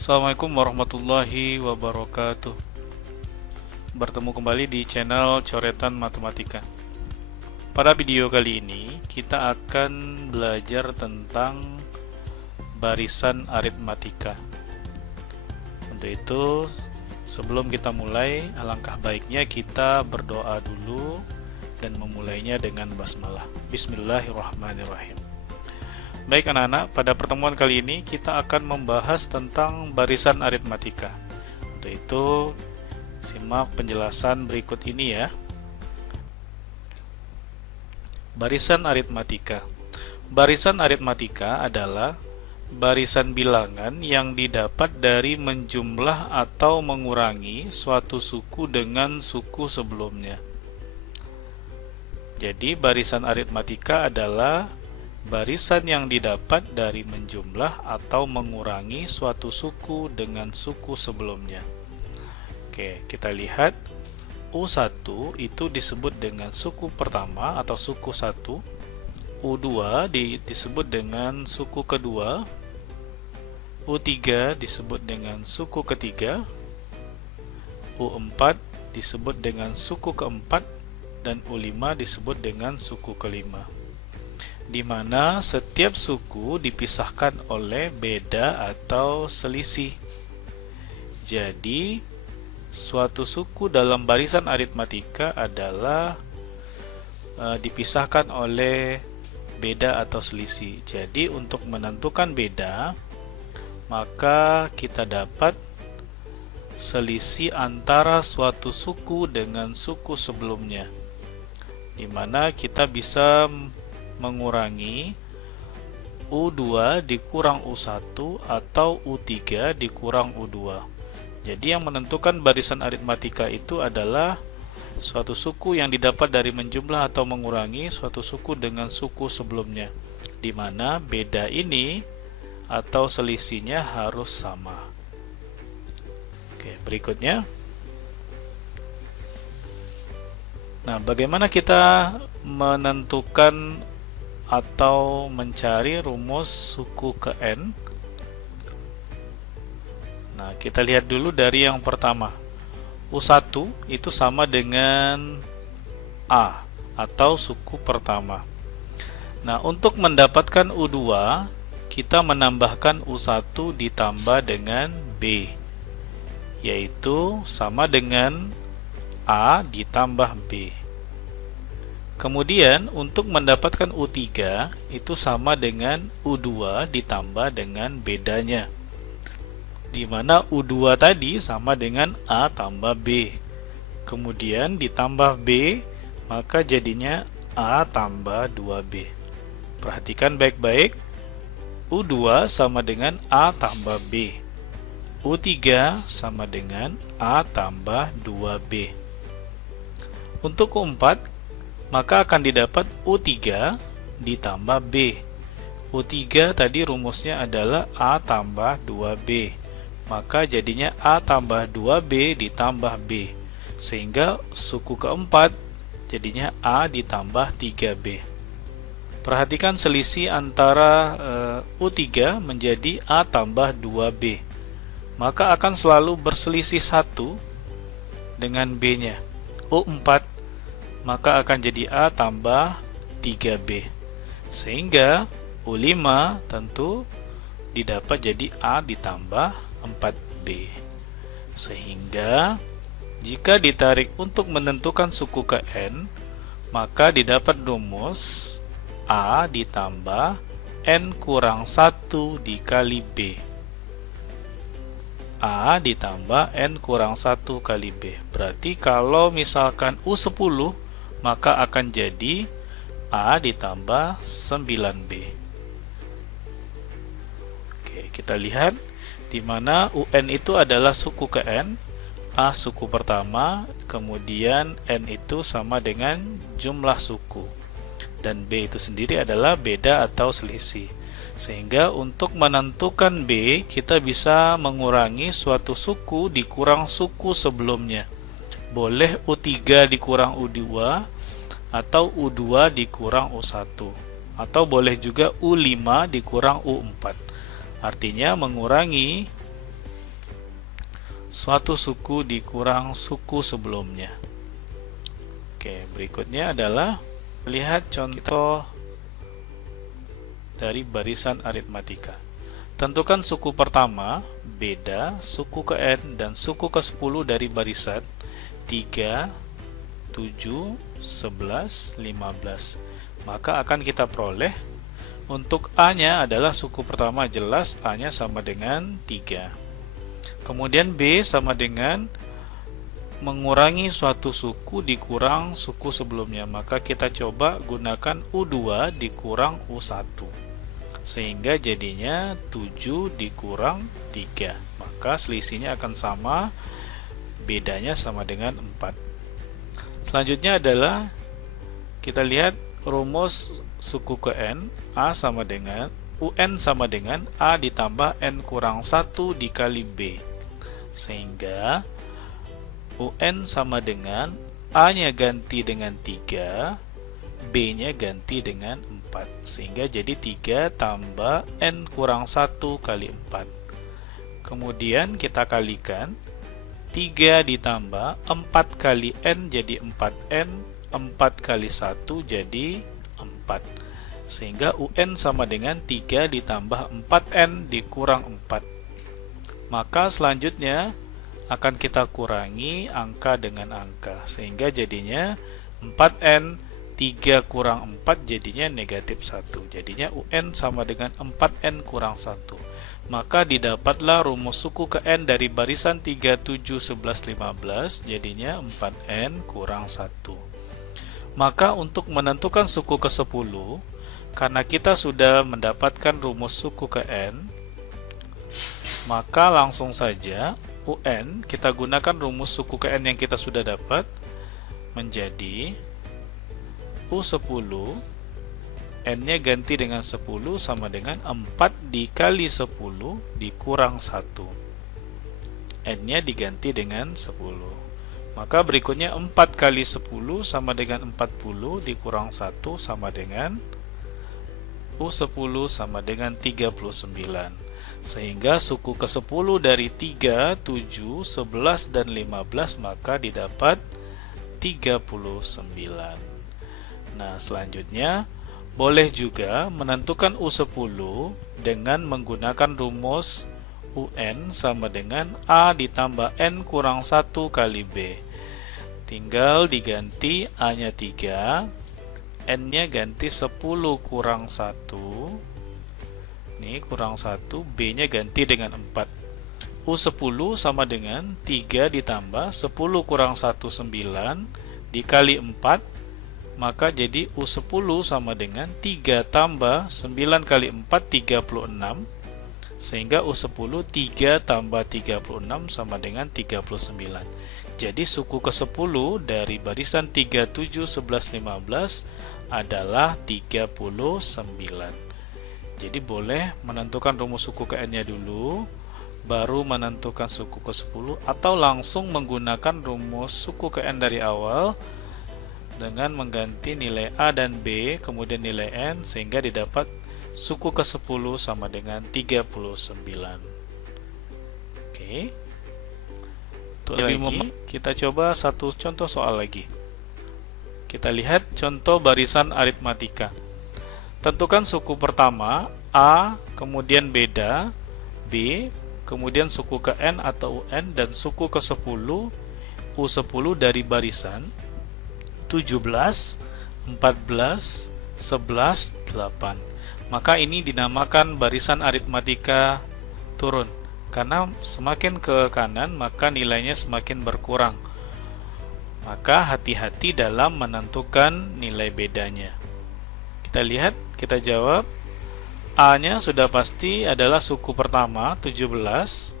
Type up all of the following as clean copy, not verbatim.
Assalamualaikum warahmatullahi wabarakatuh. Bertemu kembali di channel Coretan Matematika. Pada video kali ini kita akan belajar tentang barisan aritmatika. Untuk itu, sebelum kita mulai, alangkah baiknya kita berdoa dulu dan memulainya dengan basmalah. Bismillahirrahmanirrahim. Baik anak-anak, pada pertemuan kali ini kita akan membahas tentang barisan aritmatika. Untuk itu, simak penjelasan berikut ini ya. Barisan aritmatika. Barisan aritmatika adalah barisan bilangan yang didapat dari menjumlah atau mengurangi suatu suku dengan suku sebelumnya. Jadi, barisan aritmatika adalah barisan yang didapat dari menjumlah atau mengurangi suatu suku dengan suku sebelumnya. Oke, kita lihat U1 itu disebut dengan suku pertama atau suku 1, U2 disebut dengan suku kedua, U3 disebut dengan suku ketiga, U4 disebut dengan suku keempat, dan U5 disebut dengan suku kelima, di mana setiap suku dipisahkan oleh beda atau selisih. Jadi, suatu suku dalam barisan aritmatika adalah dipisahkan oleh beda atau selisih. Jadi, untuk menentukan beda, maka kita dapat selisih antara suatu suku dengan suku sebelumnya, di mana kita bisa mengurangi U2 dikurang U1 atau U3 dikurang U2. Jadi yang menentukan barisan aritmatika itu adalah suatu suku yang didapat dari menjumlah atau mengurangi suatu suku dengan suku sebelumnya, di mana beda ini atau selisihnya harus sama. Oke, berikutnya. Nah, bagaimana kita menentukan atau mencari rumus suku ke N? Nah, kita lihat dulu dari yang pertama. U1 itu sama dengan A atau suku pertama. Nah, untuk mendapatkan U2, kita menambahkan U1 ditambah dengan B, yaitu sama dengan A ditambah B. Kemudian untuk mendapatkan U3 itu sama dengan U2 ditambah dengan bedanya, di mana U2 tadi sama dengan A tambah B. Kemudian ditambah B, maka jadinya A tambah 2B. Perhatikan baik-baik. U2 sama dengan A tambah B. U3 sama dengan A tambah 2B. Untuk U4, maka akan didapat U3 ditambah B. U3 tadi rumusnya adalah A tambah 2B. Maka jadinya A tambah 2B ditambah B. Sehingga suku keempat jadinya A ditambah 3B. Perhatikan selisih antara U3 menjadi A tambah 2B. Maka akan selalu berselisih 1 dengan B-nya. U4 maka akan jadi A tambah 3B. Sehingga U5 tentu didapat jadi A ditambah 4B. Sehingga jika ditarik untuk menentukan suku ke N, maka didapat rumus A ditambah N kurang 1 dikali B. A ditambah N kurang 1 kali B. Berarti kalau misalkan U10, maka akan jadi A ditambah 9B. Oke, kita lihat di mana UN itu adalah suku ke N, A suku pertama, kemudian N itu sama dengan jumlah suku, dan B itu sendiri adalah beda atau selisih. Sehingga untuk menentukan B, kita bisa mengurangi suatu suku dikurang suku sebelumnya. Boleh U3 dikurang U2 atau U2 dikurang U1, atau boleh juga U5 dikurang U4. Artinya mengurangi suatu suku dikurang suku sebelumnya. Oke, berikutnya adalah lihat contoh dari barisan aritmatika. Tentukan suku pertama, beda, suku ke n, dan suku ke 10 dari barisan 3, 7, 11, 15. Maka akan kita peroleh untuk A-nya adalah suku pertama, jelas A-nya sama dengan 3. Kemudian B sama dengan mengurangi suatu suku dikurang suku sebelumnya. Maka kita coba gunakan U2 dikurang U1. Sehingga jadinya 7 dikurang 3. Maka selisihnya akan sama, bedanya sama dengan 4. Selanjutnya adalah kita lihat rumus suku ke n. A sama dengan UN sama dengan A ditambah N kurang 1 dikali B. Sehingga UN sama dengan A nya ganti dengan 3, B nya ganti dengan 4. Sehingga jadi 3 tambah N kurang 1 kali 4. Kemudian kita kalikan 3 ditambah 4 kali N jadi 4N, 4 kali 1 jadi 4. Sehingga UN sama dengan 3 ditambah 4N dikurang 4. Maka selanjutnya akan kita kurangi angka dengan angka. Sehingga jadinya 4N 3 kurang 4 jadinya negatif 1. Jadinya UN sama dengan 4N kurang 1. Maka didapatlah rumus suku ke n dari barisan 3, 7, 11, 15 jadinya 4n kurang 1. Maka untuk menentukan suku ke 10, karena kita sudah mendapatkan rumus suku ke n, maka langsung saja UN kita gunakan rumus suku ke n yang kita sudah dapat menjadi U10, N-nya ganti dengan 10 sama dengan 4 dikali 10 dikurang 1. N-nya diganti dengan 10. Maka berikutnya 4 kali 10 sama dengan 40 dikurang 1 sama dengan U10 sama dengan 39. Sehingga suku ke 10 dari 3, 7, 11, dan 15 maka didapat 39. Nah, selanjutnya boleh juga menentukan U10 dengan menggunakan rumus UN sama dengan A ditambah N kurang 1 kali B. Tinggal diganti A-nya 3, N-nya ganti 10 kurang 1. Ini kurang 1, B-nya ganti dengan 4. U10 sama dengan 3 ditambah 10 kurang 1, 9 dikali 4. Maka jadi U10 sama dengan 3 tambah 9 kali 4, 36. Sehingga U10 3 tambah 36 sama dengan 39. Jadi suku ke 10 dari barisan 3, 7, 11, 15 adalah 39. Jadi boleh menentukan rumus suku ke n-nya dulu, baru menentukan suku ke 10, atau langsung menggunakan rumus suku ke n dari awal dengan mengganti nilai A dan B kemudian nilai N sehingga didapat suku ke 10 sama dengan 39. Oke. Untuk lebih kita coba satu contoh soal lagi. Kita lihat contoh barisan aritmatika. Tentukan suku pertama A, kemudian beda B, kemudian suku ke N atau UN dan suku ke 10 U10 dari barisan 17, 14, 11, 8. Maka ini dinamakan barisan aritmatika turun. Karena semakin ke kanan maka nilainya semakin berkurang. Maka hati-hati dalam menentukan nilai bedanya. Kita lihat, kita jawab. A-nya sudah pasti adalah suku pertama 17.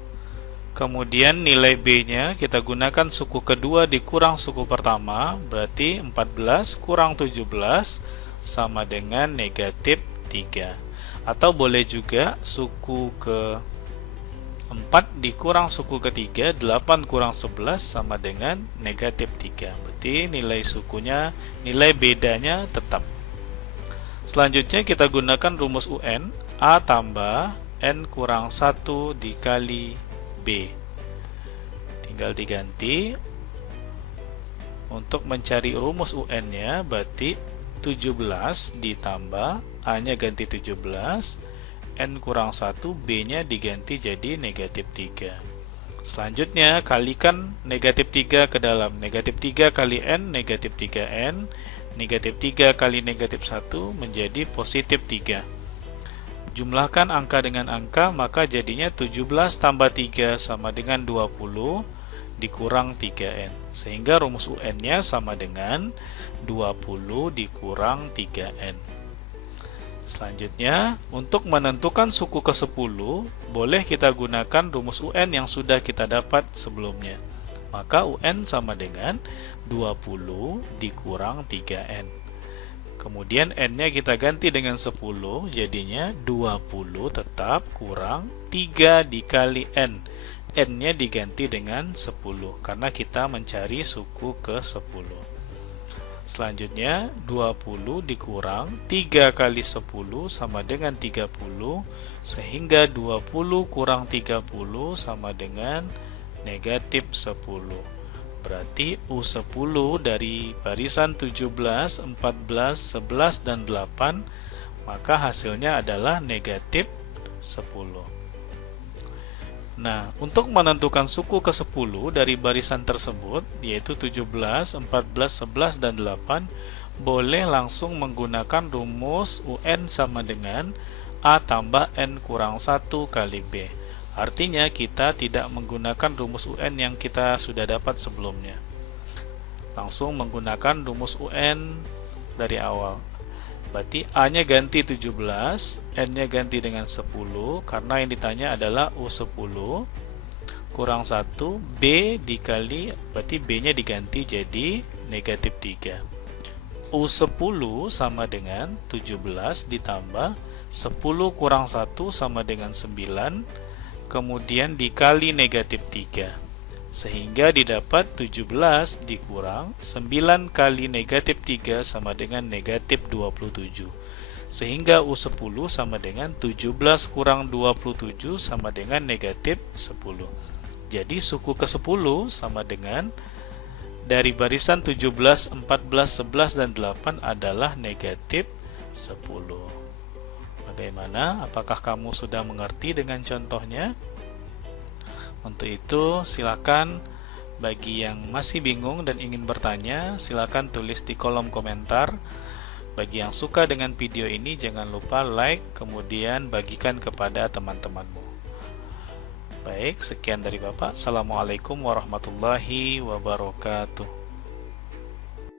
Kemudian nilai B-nya kita gunakan suku kedua dikurang suku pertama, berarti 14 kurang 17 sama dengan negatif 3. Atau boleh juga suku ke 4 dikurang suku ketiga, 8 kurang 11 sama dengan negatif 3. Berarti nilai sukunya, nilai bedanya tetap. Selanjutnya kita gunakan rumus UN, A tambah N kurang 1 dikali B. tinggal diganti. Untuk mencari rumus UN-nya berarti 17 ditambah A-nya ganti 17, N kurang 1, B-nya diganti jadi negatif 3. Selanjutnya kalikan negatif 3 ke dalam. Negatif 3 kali N, negatif 3N. Negatif 3 kali negatif 1 menjadi positif 3. Jumlahkan angka dengan angka, maka jadinya 17 tambah 3 sama dengan 20 dikurang 3N. Sehingga rumus UN-nya sama dengan 20 dikurang 3N. Selanjutnya, untuk menentukan suku ke-10, boleh kita gunakan rumus UN yang sudah kita dapat sebelumnya. Maka UN sama dengan 20 dikurang 3N. Kemudian N-nya kita ganti dengan 10, jadinya 20 tetap kurang 3 dikali N. N-nya diganti dengan 10, karena kita mencari suku ke-10. Selanjutnya 20 dikurang 3 kali 10 sama dengan 30, sehingga 20 kurang 30 sama dengan negatif 10. Berarti U10 dari barisan 17, 14, 11, dan 8, maka hasilnya adalah negatif 10. Nah, untuk menentukan suku ke-10 dari barisan tersebut, yaitu 17, 14, 11, dan 8, boleh langsung menggunakan rumus UN sama dengan A tambah N kurang 1 kali B. Artinya kita tidak menggunakan rumus UN yang kita sudah dapat sebelumnya. Langsung menggunakan rumus UN dari awal. Berarti A-nya ganti 17, N-nya ganti dengan 10, karena yang ditanya adalah U10, kurang 1, B dikali, berarti B-nya diganti jadi negatif 3. U10 sama dengan 17 ditambah 10 kurang 1 sama dengan 9, kemudian dikali negatif 3. Sehingga didapat 17 dikurang 9 kali negatif 3 sama dengan negatif 27. Sehingga U10 sama dengan 17 kurang 27 sama dengan negatif 10. Jadi suku ke-10 sama dengan dari barisan 17, 14, 11, dan 8 adalah negatif 10. Bagaimana? Apakah kamu sudah mengerti dengan contohnya? Untuk itu, silakan bagi yang masih bingung dan ingin bertanya, silakan tulis di kolom komentar. Bagi yang suka dengan video ini, jangan lupa like, kemudian bagikan kepada teman-temanmu. Baik, sekian dari Bapak. Assalamualaikum warahmatullahi wabarakatuh.